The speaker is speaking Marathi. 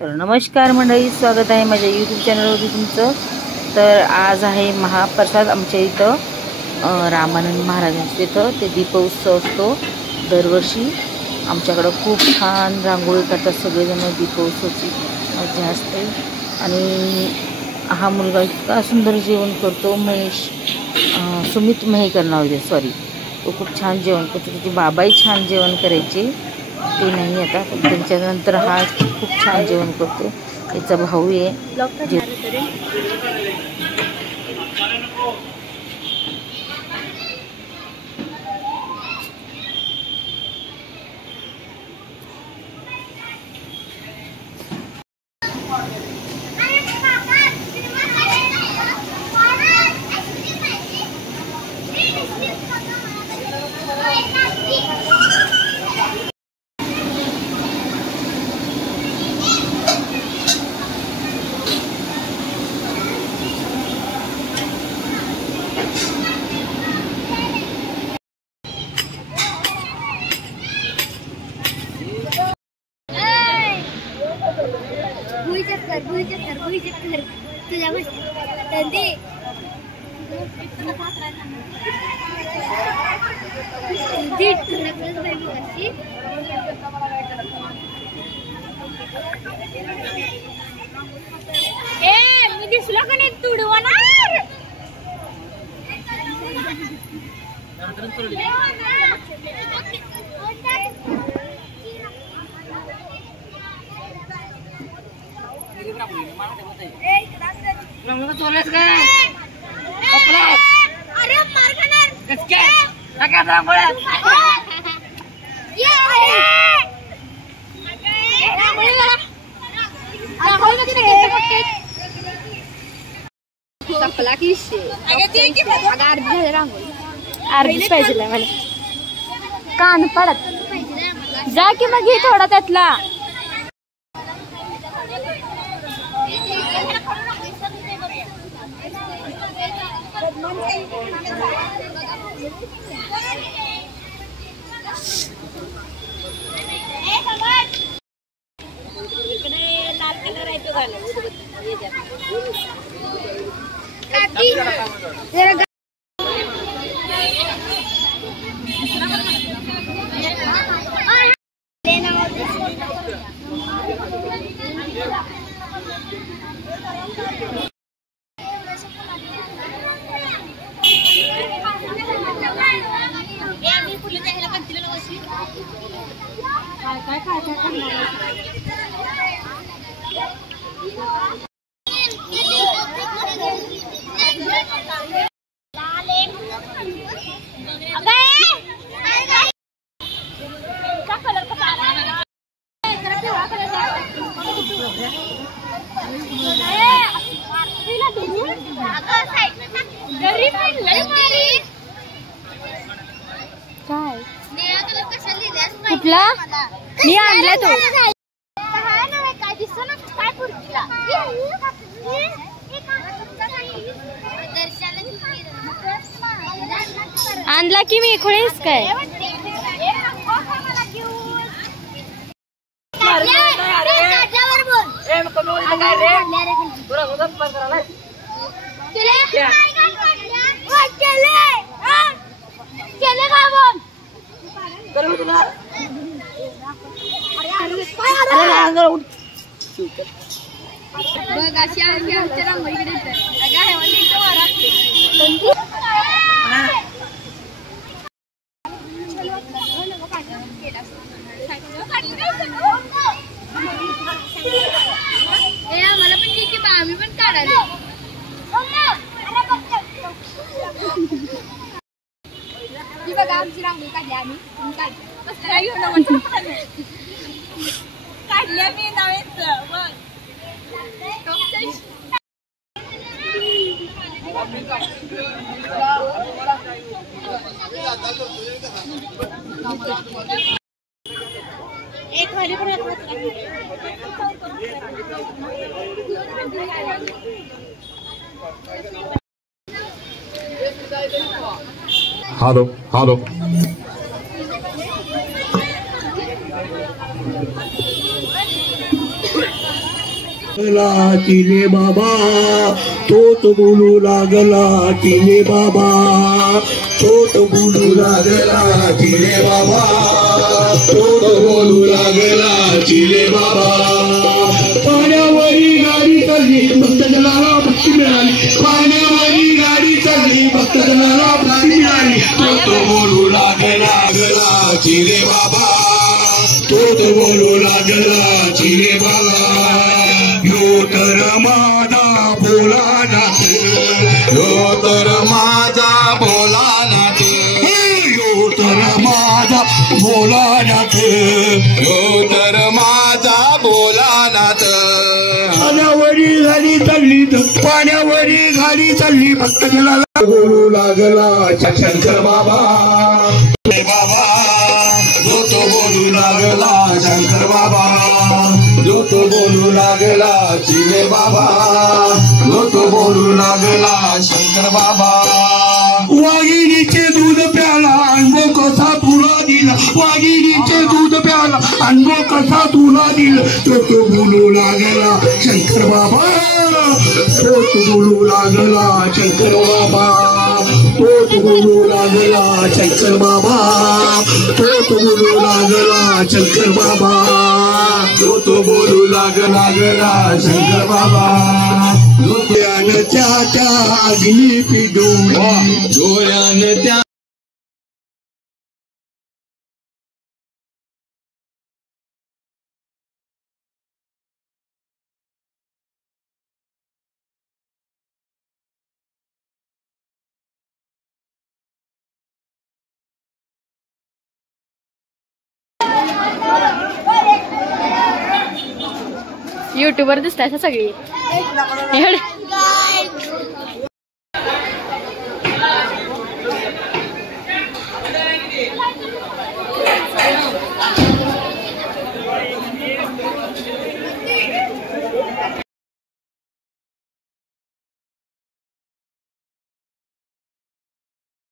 तर नमस्कार मंडळी, स्वागत आहे माझ्या यूट्यूब चॅनलवरती तुमचं। तर आज आहे महाप्रसाद आमच्या इथं रामानंद महाराजांच्या इथं ते दीपोत्सव असतो दरवर्षी। आमच्याकडं खूप छान रांगोळी करतात सगळेजण, दीपोत्सवाची मजा असते। आणि हा मुलगा इतका सुंदर जेवण करतो, सुमित मेहकर नाव आहे, सॉरी, तो खूप छान जेवण करतो। त्याचे बाबाही छान जेवण करायचे, ते नाही आता, पण त्यांच्यानंतर हा खूप छान जेवण करतो। त्याचा भाऊ आहे। अर्धीच पाहिजे मला कान पडत जा की मग घे थोडा त्यातला। कुठला मी आणला तो आणला की मी खोळीस काय हेलो हेलो तिले बाबा तोच बोलू लागला तिले बाबा तोच बोलू लागला तिले बाबा तोच बोलू लागला तिले बाबा पाण्यावरी गाडी चालली भक्तजनाला भक्ती मिळाली पाण्यावरी गाडी चालली भक्तजनाला भक्ती मिळाली तोच बोलू लागला तिले बाबा तोच बोलू लागला तिले बाबा यो तर माझा भोलानाथ यो तर माझा भोलानाथ यो तर माझा भोलानाथ यो तर माझा भोलानाथ पाण्यावरी गाडी चालली पाण्यावरी गाडी चालली फक्त जनाला बोलू लागला शंकर बाबा बाबा जो तो बोलू लागला शंकर बाबा जो तो बोलू लागला चिले बाबा जो तो बोलू लागला शंकर बाबा वाघिणीचे दूध प्याला अनुभव कसा तुला दिला वाघिणीचे दूध प्याला अनुभव कसा तुला दिला तो बोलू लागला शंकर बाबा तो बोलू लागला शंकर बाबा तो बोलू लागला शंकर बाबा तो बोलू लागला शंकर बाबा तो बोलू लागला शंकर बाबा डोळ्यानं त्या अग्नी पिडवली डोळ्यानं त्या यूट्यूबवर दिसताय सगळी